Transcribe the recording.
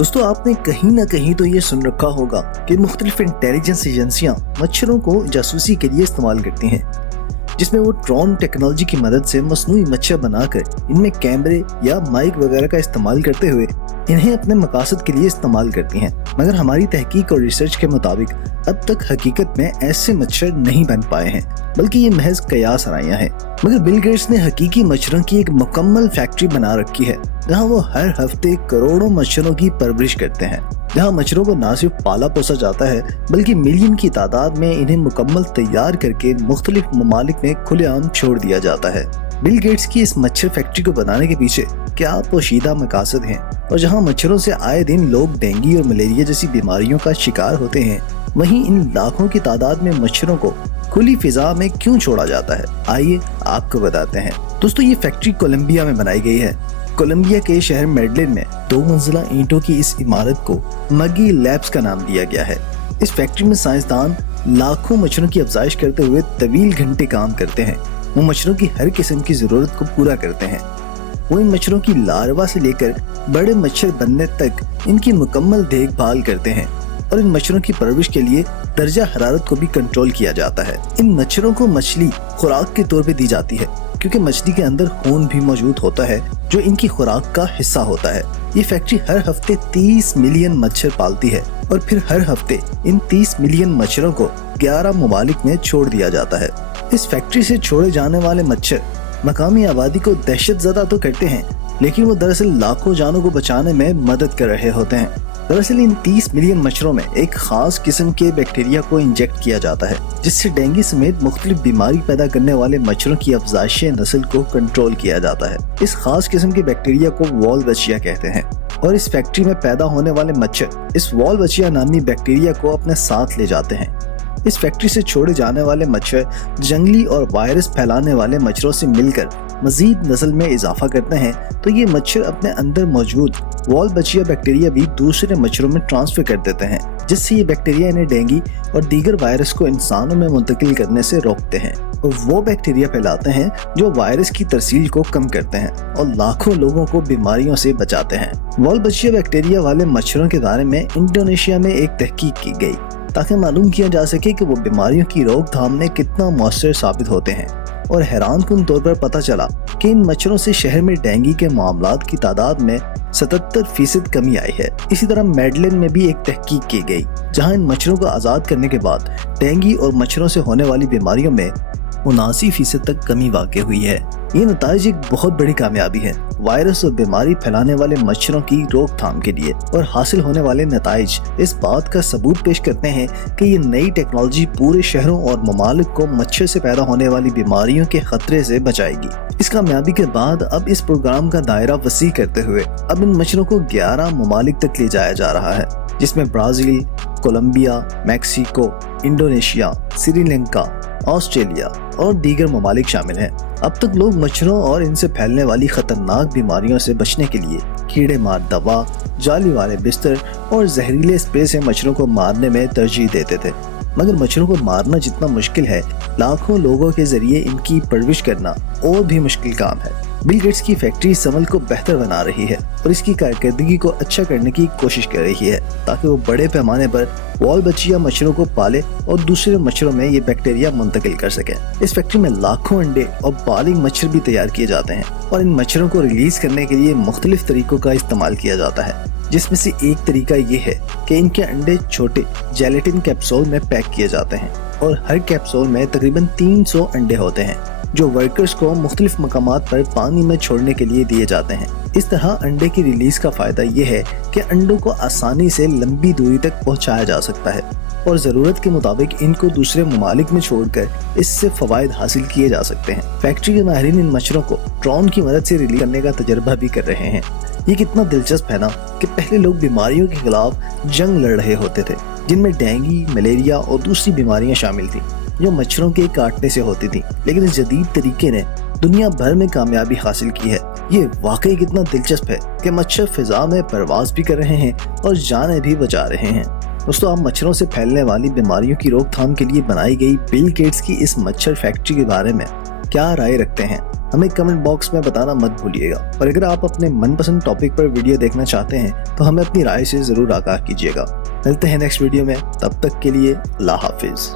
दोस्तों आपने कहीं ना कहीं तो ये सुन रखा होगा कि मुख्तलिफ इंटेलिजेंस एजेंसियां मच्छरों को जासूसी के लिए इस्तेमाल करती हैं, जिसमें वो ड्रोन टेक्नोलॉजी की मदद से मसनूई मच्छर बनाकर इनमें कैमरे या माइक वगैरह का इस्तेमाल करते हुए इन्हें अपने मकासद के लिए इस्तेमाल करती हैं। मगर हमारी तहकीक और रिसर्च के मुताबिक अब तक हकीकत में ऐसे मच्छर नहीं बन पाए हैं, बल्कि ये महज कयास आराइयां हैं। मगर बिल गेट्स ने हकीकी मच्छरों की एक मुकम्मल फैक्ट्री बना रखी है, जहां वो हर हफ्ते करोड़ों मच्छरों की परवरिश करते हैं, जहां मच्छरों को न सिर्फ पाला पोसा जाता है बल्कि मिलियन की तादाद में इन्हें मुकम्मल तैयार करके मुख्तलिफ ममालिक में खुलेआम छोड़ दिया जाता है। बिल गेट्स की इस मच्छर फैक्ट्री को बनाने के पीछे क्या पोशीदा मकासद हैं, और जहां मच्छरों से आए दिन लोग डेंगू और मलेरिया जैसी बीमारियों का शिकार होते हैं, वहीं इन लाखों की तादाद में मच्छरों को खुली फिजा में क्यों छोड़ा जाता है, आइए आपको बताते हैं। दोस्तों ये फैक्ट्री कोलंबिया में बनाई गई है। कोलंबिया के शहर मेडलिन में 2 मंजिला ईंटों की इस इमारत को मगी लैब्स का नाम दिया गया है। इस फैक्ट्री में साइंसदान लाखों मच्छरों की अफजाइश करते हुए तवील घंटे काम करते हैं। वो मच्छरों की हर किस्म की जरूरत को पूरा करते हैं। वो इन मच्छरों की लार्वा से लेकर बड़े मच्छर बनने तक इनकी मुकम्मल देखभाल करते हैं, और इन मच्छरों की परवरिश के लिए दर्जा हरारत को भी कंट्रोल किया जाता है। इन मच्छरों को मछली खुराक के तौर पे दी जाती है, क्योंकि मछली के अंदर खून भी मौजूद होता है जो इनकी खुराक का हिस्सा होता है। ये फैक्ट्री हर हफ्ते 30 मिलियन मच्छर पालती है, और फिर हर हफ्ते इन 30 मिलियन मच्छरों को 11 ममालिक में छोड़ दिया जाता है। इस फैक्ट्री से छोड़े जाने वाले मच्छर मकामी आबादी को दहशतज़दा तो करते हैं, लेकिन वो दरअसल लाखों जानों को बचाने में मदद कर रहे होते हैं। दरअसल इन 30 मिलियन मच्छरों में एक खास किस्म के बैक्टीरिया को इंजेक्ट किया जाता है, जिससे डेंगू समेत मुख्तलिफ बीमारी पैदा करने वाले मच्छरों की अफजाइश नस्ल को कंट्रोल किया जाता है। इस खास किस्म के बैक्टीरिया को वॉल्वचिया कहते हैं, और इस फैक्ट्री में पैदा होने वाले मच्छर इस वॉल्वचिया नामी बैक्टीरिया को अपने साथ ले जाते हैं। इस फैक्ट्री से छोड़े जाने वाले मच्छर जंगली और वायरस फैलाने वाले मच्छरों से मिलकर मजीद नस्ल में इजाफा करते हैं, तो ये मच्छर अपने अंदर मौजूद वॉल्वचिया बैक्टीरिया भी दूसरे मच्छरों में ट्रांसफर कर देते हैं, जिससे ये बैक्टीरिया इन्हें डेंगू और दीगर वायरस को इंसानों में मुंतकिल करने से रोकते हैं, और वो बैक्टीरिया फैलाते हैं जो वायरस की तरसील को कम करते हैं और लाखों लोगों को बीमारियों से बचाते हैं। वॉल्वचिया बैक्टीरिया वाले मच्छरों के बारे में इंडोनेशिया में एक तहकीक की गई, ताकि मालूम किया जा सके कि वो बीमारियों की रोकथाम में कितना मौसर साबित होते हैं, और हैरानकुन तौर पर पता चला कि इन मच्छरों से शहर में डेंगू के मामलात की तादाद में 77% कमी आई है। इसी तरह मेडलिन में भी एक तहकीक की गई, जहां इन मच्छरों को आज़ाद करने के बाद डेंगू और मच्छरों से होने वाली बीमारियों में 79% तक कमी वाक़ई हुई है। ये नताइज एक बहुत बड़ी कामयाबी है वायरस और बीमारी फैलाने वाले मच्छरों की रोकथाम के लिए, और हासिल होने वाले नताइज इस बात का सबूत पेश करते हैं कि ये नई टेक्नोलॉजी पूरे शहरों और ममालिक को मच्छर से पैदा होने वाली बीमारियों के खतरे से बचाएगी। इस कामयाबी के बाद अब इस प्रोग्राम का दायरा वसी करते हुए अब इन मच्छरों को 11 ममालिक तक ले जाया जा रहा है, जिसमें Brazil, Colombia, Mexico, Indonesia, Sri Lanka, Australia और दीगर ममालिक शामिल हैं। अब तक लोग मच्छरों और इनसे फैलने वाली खतरनाक बीमारियों से बचने के लिए कीड़े मार दवा, जाली वाले बिस्तर और जहरीले स्प्रे से मच्छरों को मारने में तरजीह देते थे। मगर मच्छरों को मारना जितना मुश्किल है, लाखों लोगों के जरिए इनकी परवरिश करना और भी मुश्किल काम है। बिल गेट्स की फैक्ट्री इस अमल को बेहतर बना रही है और इसकी कारकर्दगी को अच्छा करने की कोशिश कर रही है, ताकि वो बड़े पैमाने पर वॉल्वचिया मच्छरों को पाले और दूसरे मच्छरों में ये बैक्टीरिया मुंतकिल कर सके। इस फैक्ट्री में लाखों अंडे और बालिग मच्छर भी तैयार किए जाते हैं, और इन मच्छरों को रिलीज करने के लिए मुख्तलिफ तरीकों का इस्तेमाल किया जाता है, जिसमें से एक तरीका ये है कि इनके अंडे छोटे जेलेटिन कैप्सूल में पैक किए जाते हैं, और हर कैप्सूल में तकरीबन 300 अंडे होते हैं, जो वर्कर्स को मुख्तलिफ मकामात पर पानी में छोड़ने के लिए दिए जाते हैं। इस तरह अंडे की रिलीज का फायदा ये है कि अंडों को आसानी से लंबी दूरी तक पहुंचाया जा सकता है, और ज़रूरत के मुताबिक इनको दूसरे ममालिक में छोड़कर इससे फ़वाइद हासिल किए जा सकते हैं। फैक्ट्री के माहिरीन इन मच्छरों को ड्रोन की मदद से रिलीज करने का तजर्बा भी कर रहे हैं। ये कितना दिलचस्प है ना, कि पहले लोग बीमारियों के खिलाफ जंग लड़ रहे होते थे, जिनमें डेंगू, मलेरिया और दूसरी बीमारियां शामिल थी, जो मच्छरों के काटने से होती थी। लेकिन इस जदीद तरीके ने दुनिया भर में कामयाबी हासिल की है। ये वाकई कितना दिलचस्प है कि मच्छर फिजा में परवाज भी कर रहे हैं और जानें भी बचा रहे हैं। दोस्तों, आप मच्छरों से फैलने वाली बीमारियों की रोकथाम के लिए बनाई गई बिल गेट्स की इस मच्छर फैक्ट्री के बारे में क्या राय रखते हैं? हमें कमेंट बॉक्स में बताना मत भूलिएगा। और अगर आप अपने मनपसंद टॉपिक पर वीडियो देखना चाहते हैं तो हमें अपनी राय से ज़रूर आगाह कीजिएगा। मिलते हैं नेक्स्ट वीडियो में, तब तक के लिए अल्लाह हाफिज़।